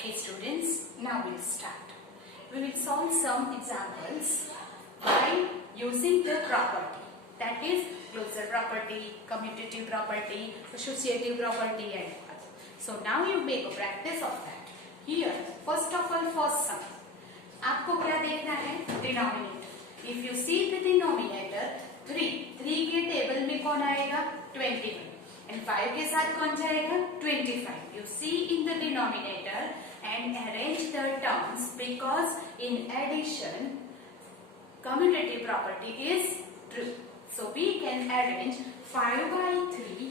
Okay students, now we'll start. We will solve some examples by using the property, that is closure property, commutative property, associative property and all. So now you make a practice of that. Here first of all first sum. आपको क्या देखना है? Denominator. If you see the denominator 3 के table में कौन आएगा? 21. And 5 के साथ कौन जाएगा? 25. You see in the denominator and arrange the terms because in addition commutative property is true. So we can arrange 5 by 3.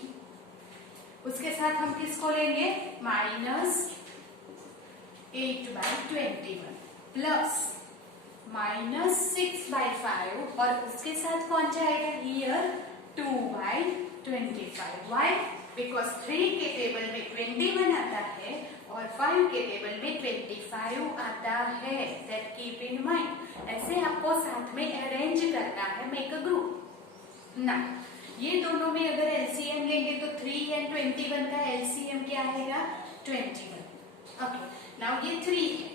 उसके साथ हम किसको लेंगे? minus 8 by 21 plus minus 6 by 5 और उसके साथ कौन जाएगा? Here 2 by 25. Why? Because 3 के टेबल में 21 आता है और 5 के टेबल में 25 आता है. That keep in mind. ऐसे आपको साथ में अरेंज करना है. Make a group. ना ये दोनों में अगर LCM लेंगे तो 3 and 21 का LCM क्या आएगा? 21. Okay. Now ये 3 है.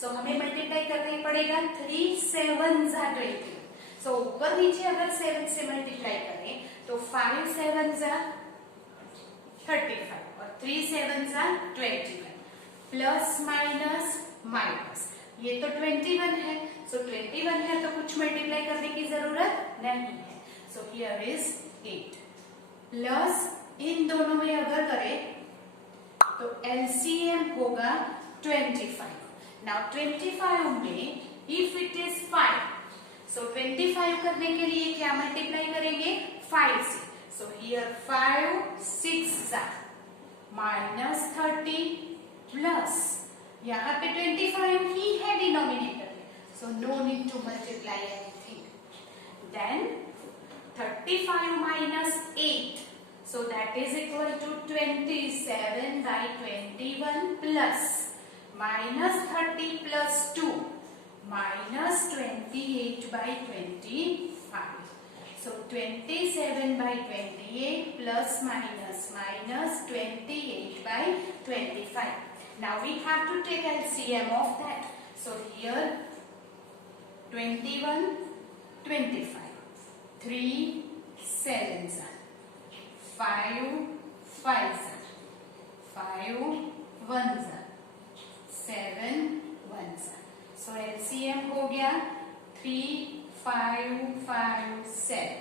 So हमें मल्टीप्लाई करना ही पड़ेगा. 3 7s are 21. So ऊपर नीचे अगर 7 से मल्टीप्लाई करें तो 5 7s are 35 और 3 7s are 21. Plus minus minus ये तो 21 है. सो 21 है तो कुछ मल्टीप्लाई करने की जरूरत नहीं है. सो हियर इज 8 प्लस इन दोनों में अगर करें तो LCM होगा 25. नाउ 25 में इफ इट इज 5 सो 25 करने के लिए क्या मल्टीप्लाई करेंगे? 5 से. सो हियर 5 6 माइनस 30 प्लस यहाँ पे 25 ही है डिनोमिनेटर में. So no need to multiply anything. Then 35 minus 8 so that is equal to 27 by 21 plus minus 30 plus 2 minus 28 by 25. So 27 by 28 plus minus minus 28 by 25. Now we have to take LCM of that. So here 21, 25. 3 7s are 5 5s are 5 1s are 7 1s are. So LCM हो गया 3 5 5 7.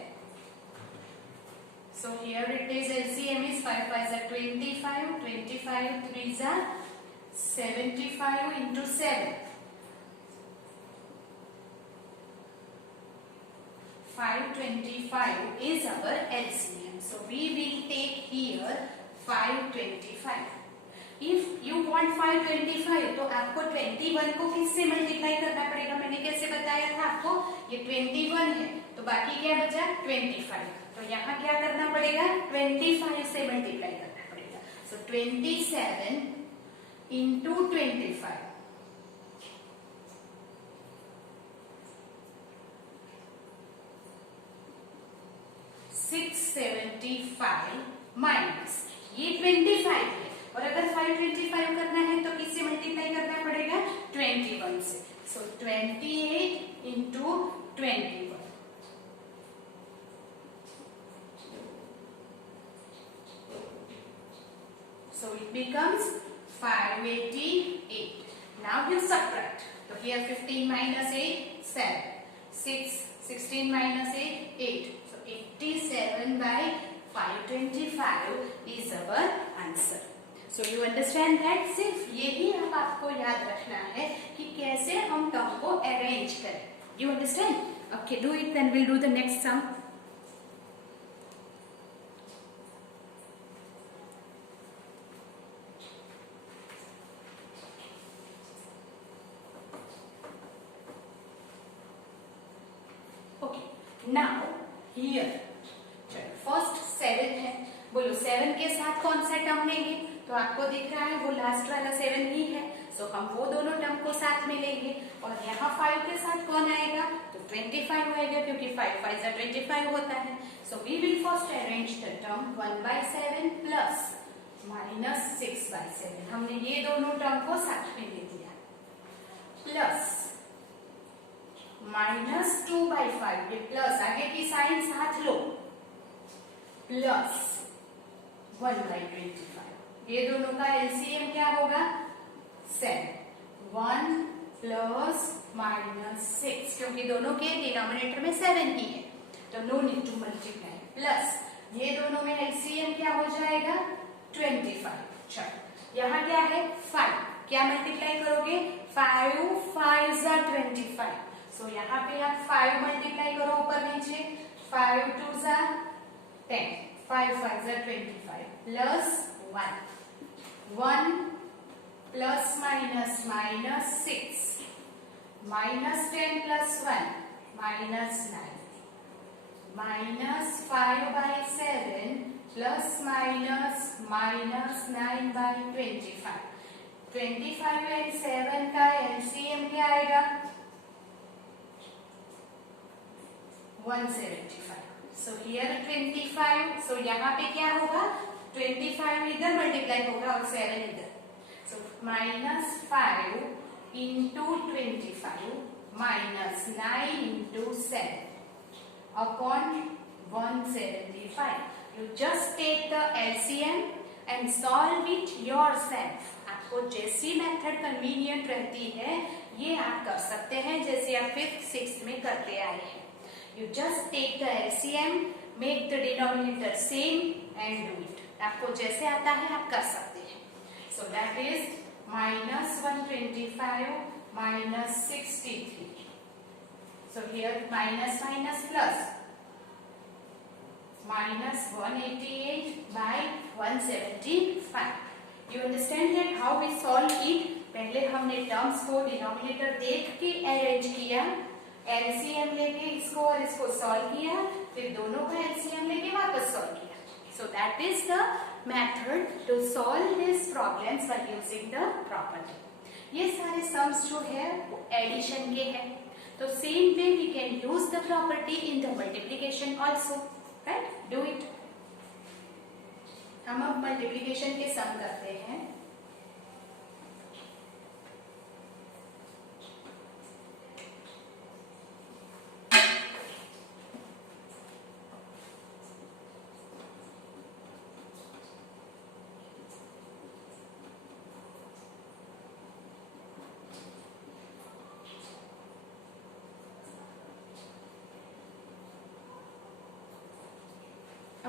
So here it is LCM is 5 5s are 25, 25 3s are 75 into 7. 525 is our LCM. So we will take here 525. If you want 525 तो आपको 21 को किससे multiply करना पड़ेगा? मैंने कैसे बताया था आपको? ये 21 है तो बाकी क्या बचा? 25. तो यहाँ क्या करना पड़ेगा? 25 से मल्टीप्लाई करना पड़ेगा. सो 27 into 25 675 माइनस ये 25 है और अगर 525 करना है तो किससे मल्टीप्लाई करना पड़ेगा? 21 से. सो 28 into 21. So it becomes 588. Now you subtract. So here 15 minus 8 7. 6 16 minus 8 8. So 87 by 525 is our answer. So you understand that? सिर्फ यही अब आपको याद रखना है कि कैसे हम टर्म को अरेंज करें. You understand? Okay, do it. Then we'll do the next sum. Okay. Now here first 7 है. बोलो 7 के साथ कौन सा टर्म लेंगे? तो आपको दिख रहा है वो लास्ट वाला 7 ही है. सो हम वो दोनों टर्म को साथ में लेंगे और यहाँ 5 के साथ कौन आएगा? तो 25 आएगा क्योंकि 5 5 से 25 होता है. So we will first arrange the term 1 by 7 plus minus 6 6/7, हमने ये दोनों टर्म को साथ में ले लिया, प्लस -2/5, ये प्लस आगे की साइन साथ लो, प्लस 1/25, ये दोनों का एलसीएम क्या होगा 7, 1 प्लस -6, क्योंकि दोनों के डिनोमिनेटर में 7 ही है तो no need to multiply, plus ये दोनों में एलसीएम क्या हो जाएगा 25। चलो यहाँ क्या है 5, क्या मल्टीप्लाई करोगे 5 5 जा 25, सो यहाँ पे आप 5 मल्टीप्लाई करो ऊपर नीचे, 5 2 जा 10, 5 5 जा 25 plus 1 plus minus -6, -10 plus 1 -9, -5/7 plus minus -9/25, 25 and 7 का एलसीएम क्या आएगा 175, सो हियर 25, सो यहाँ पे क्या होगा 25 इधर मल्टीप्लाई होगा और 7 इधर, सो -5 into 25 -9 into 7 upon 175. You just take the LCM and solve it yourself. आपको जैसी मेथड कन्वीनियंट रहती है ये आप कर सकते हैं, जैसे आप 5th 6th में करते आए हैं. You just take the LCM, make the denominator same and do it. आपको जैसे आता है आप कर सकते हैं. So that is -125 -63. So here minus plus -188/175. You understand that how we solve it? पहले हमने टर्म्स को डिनोमिनेटर देख के अरेंज किया, एलसीएम लेके इसको और इसको सॉल्व किया, फिर दोनों का एलसीएम लेके वापस सॉल्व किया. So that is the method to solve these problems by using the property. ये सारे सम्स जो है वो एडिशन के हैं, तो same way we can use the property in the multiplication also, right? Do it. हम अब मल्टीप्लीकेशन के सम करते हैं.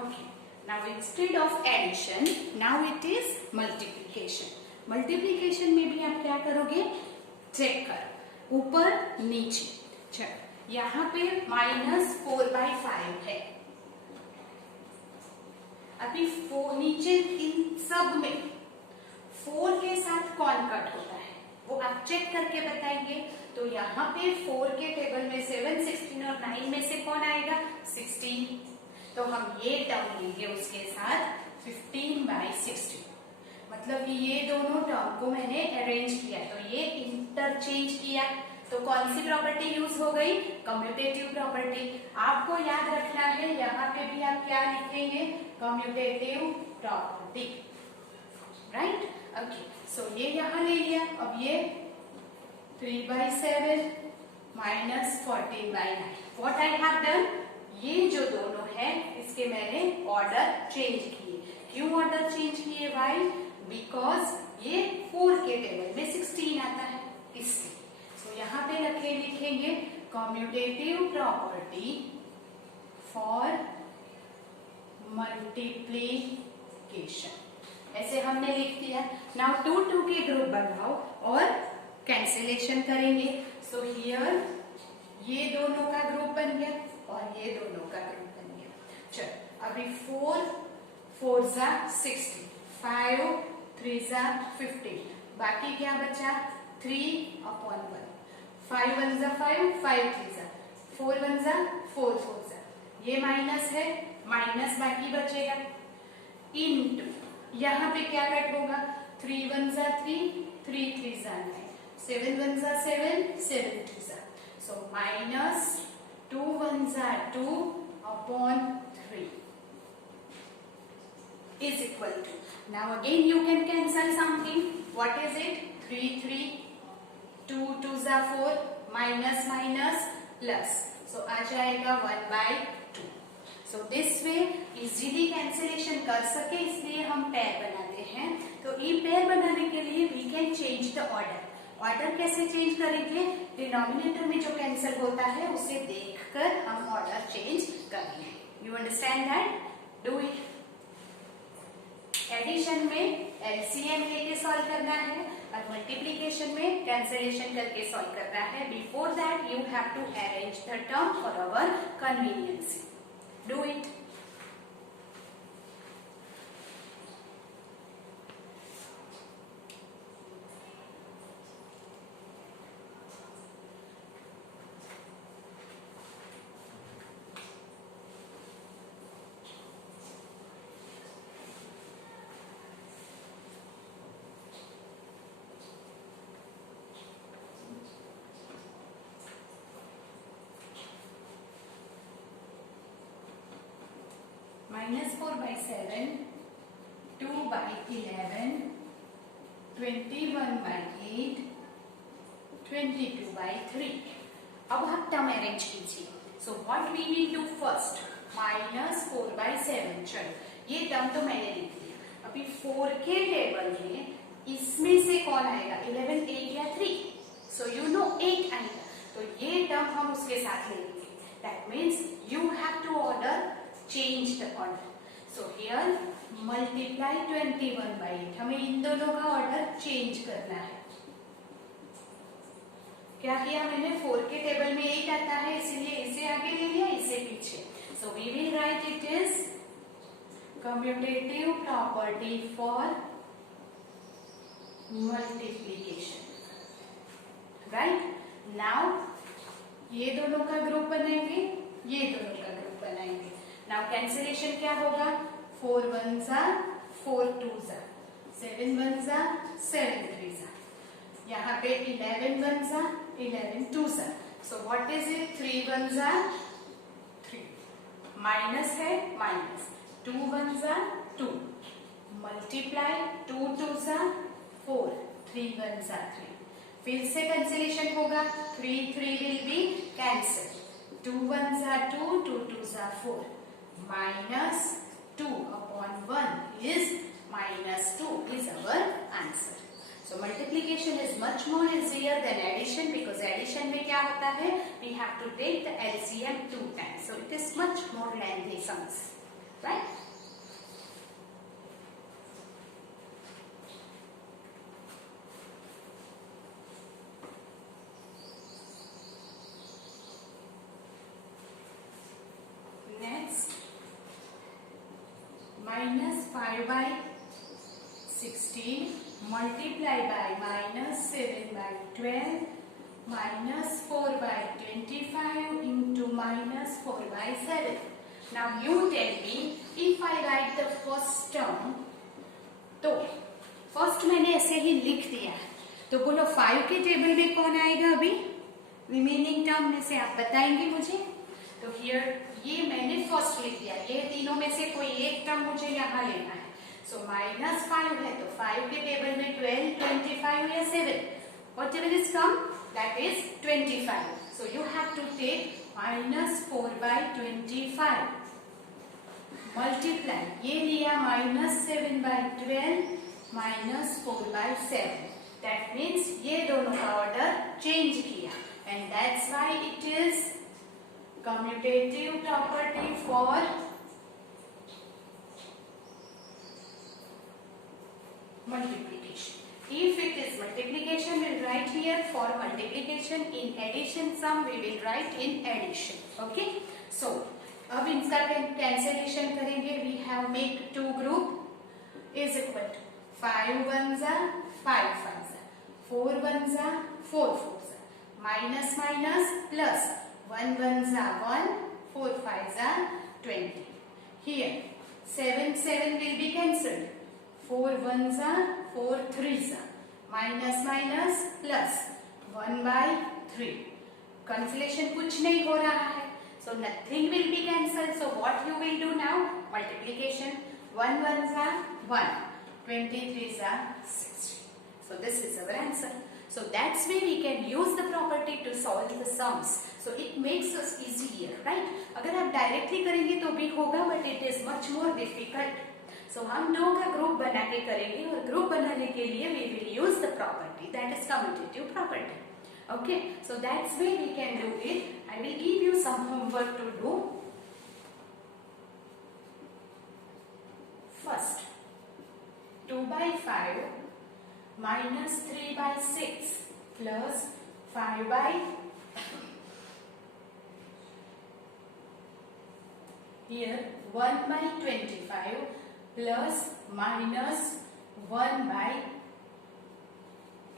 Okay. Now instead of addition, now it is multiplication. Multiplication में भी आप क्या करोगे? चेक करो, ऊपर नीचे. चलो यहाँ पे -4/5 है. अभी 4 नीचे इन सब में 4 के साथ कौन कट होता है वो आप चेक करके बताएंगे. तो यहाँ पे 4 के टेबल में 7, 16 और 9 में से कौन आएगा 16. तो हम ये टर्म लेंगे उसके साथ 15/16, मतलब कि ये दोनों टर्म को मैंने अरेंज किया, तो ये इंटरचेंज किया. तो कौन सी प्रॉपर्टी यूज हो गई? Commutative property. आपको याद रखना है यहाँ पे भी आप क्या लिखेंगे? Commutative property, right? ओके, सो ये यहाँ ले लिया. अब ये 3/7 -14/9. व्हाट आई हैव डन, ये जो दोनों है इसके मैंने ऑर्डर चेंज किए. क्यों ऑर्डर चेंज किए? वाई? बिकॉज ये 4 के टेबल में 16 आता है इसलिए. सो यहाँ पे लिखेंगे कम्यूटेटिव प्रॉपर्टी फॉर मल्टीप्लीकेशन. ऐसे हमने लिख दिया. नाउ 2 2 के ग्रुप बनाओ और कैंसिलेशन करेंगे. सो हियर ये दोनों का ग्रुप बन गया और ये दोनों का ग्रुप बन गया. चलो अभी 4 4 जा 16, 5 3 जा 15, बाकी क्या बचा 3/1. 5 1 जा 5, 5 3 जा 4 1 जा 4 4 जा. ये माइनस है, माइनस बाकी बचेगा इनटू यहाँ पे क्या कट होगा 3 1 जा 3, 3 3 जा 9, 7 1 जा 7, 7 2 जा. सो माइनस 2 1 जा 2/3. is equal to. Now again you can cancel something. What is it? 3 3, 2 2s are 4, minus minus plus. So आ जाएगा 1/2. So this way easily cancellation कर सके इसलिए हम pair बनाते हैं. तो ये pair बनाने के लिए we can change the order. Order कैसे चेंज करेंगे? डिनोमिनेटर में जो कैंसिल होता है उसे देखकर हम ऑर्डर चेंज करेंगे. You understand that? Do it. Addition में एलसीएम लेके सॉल्व करना है और मल्टीप्लिकेशन में कैंसिलेशन करके सॉल्व करना है. Before that you have to arrange the term for our convenience. Do it. -4/7, 2/11, 21/8, 22/3. अब आप टर्म अरेंज कीजिए. So what we will do first? -4/7. चलो ये टर्म तो मैंने लिख दिया. अभी 4 के टेबल में इसमें से कौन आएगा? 11, 8 या 3. सो यू नो 8 आएगा. तो ये टर्म हम उसके साथ ले लेंगे. That means you have to order change the order. So here multiply 21/8. हमें इन दोनों का ऑर्डर चेंज करना है. क्या किया मैंने? 4 के टेबल में 8 आता है इसलिए इसे आगे ले लिया, इसे पीछे. So we will write it is commutative property for multiplication. Right? Now ये दोनों का ग्रुप बनाएंगे, ये दोनों का ग्रुप बनाएंगे. नाउ कैंसिलेशन क्या होगा? 4 1s are 4 2s are, 7 1s are 7 3s are. यहाँ पे 11 1s are 11 2s are. So what is it? 3 1s are 3. Minus है minus. 2 1s are 2. Multiply 2 2s are 4. 3 1s are 3. फिर से कैंसिलेशन होगा. 3 3 will be cancelled. 2 1s are 2, 2 2s are 4. Minus 2 upon 1 is -2 is our answer. So multiplication is much more easier than addition because addition में क्या होता है? We have to take the LCM 2 times. So it is much more lengthy sums, right? Next. -5/16 multiply by -7/12 -4/25 into -4/7. Now you tell me if I write the first term. तो first मैंने ऐसे ही लिख दिया. तो बोलो 5 के टेबल में कौन आएगा? अभी रिमेनिंग टर्म में से आप बताएंगे मुझे. तो हियर ये मैंने फर्स्ट लिख दिया. ये तीनों में से कोई एक टर्म मुझे यहाँ लेना है. सो -5 है तो 5 के टेबल में 12, 25 या 7. Whatever is come, that is 25. So you have to take -4/25. Multiply. ये लिया -7/12 -4/7. That means ये दोनों का ऑर्डर चेंज किया. And that's why it is commutative property for multiplication. If it is multiplication, we will write here for multiplication. In addition sum, we will write in addition. Okay? So, अब इनका cancellation करेंगे. We have make 2 group is equal to 5 1s are 5 5s are, 4 1s are 4 4s are, minus minus plus. 1 1s are 1, 4 5s are 20. Here 7 7 will be cancelled. 4 1s are 4 3s are, minus minus plus 1/3. Cancellation कुछ नहीं हो रहा है. So nothing will be cancelled. So what you will do now? Multiplication. 1 ones are 1, 23s are 60. So this is our answer. So that's why we can use the property to solve the sums. So it makes us easier, right? अगर आप directly करेंगे तो भी होगा, but it is much more difficult. So हम दो का group बना के करेंगे और ग्रुप बनाने के लिए we will use the property that is commutative property. Okay, so that's way we can do it. I will give you some homework to do. First, 2 by 5 minus 3 by 6 plus 5 by here 1 by 25 plus minus 1 by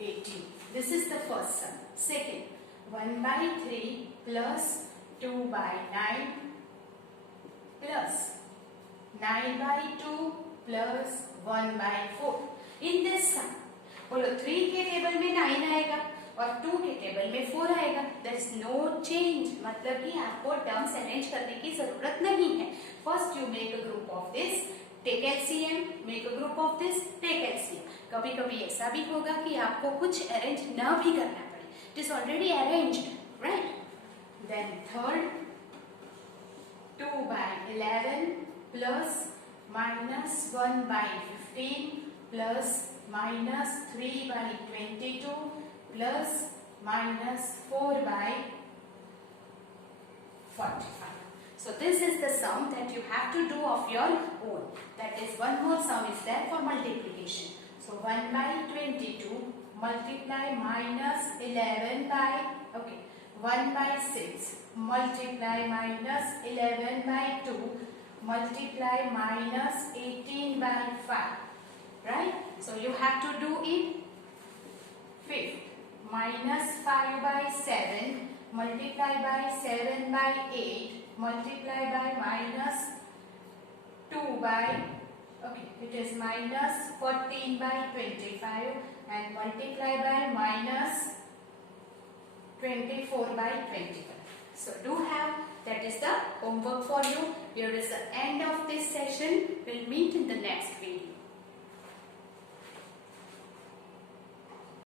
18. This is the first sum. Second, 1 by 3 plus 2 by 9 plus 9 by 2 plus 1 by 4. In this sum, बोलो 3 के table में 9 आएगा और 2 के table में 4 आएगा. There is no change. मतलब कि आपको टर्म्स अरेंज करने की जरूरत नहीं है. First you make a group of this, take LCM, make a group of this, take LCM. कभी कभी ऐसा भी होगा कि आपको कुछ अरेंज न भी करना पड़े. It is already arranged, right? Then third, 2 by 11 plus minus 1 by 15 plus minus 3 by 22 plus minus 4 by 45. So this is the sum that you have to do of your own. That is, one more sum is there for multiplication. So 1 by 22 multiply minus 11 by, okay, 1 by 6 multiply minus 11 by 2 multiply minus 18 by 5. Right? So you have to do it. Fifth, minus 5 by 7 multiply by 7 by 8 multiply by minus 2 by, okay, it is minus 14 by 25 and multiply by minus 24 by 25. So do have, that is the homework for you. Here is the end of this session. We'll meet in the next video.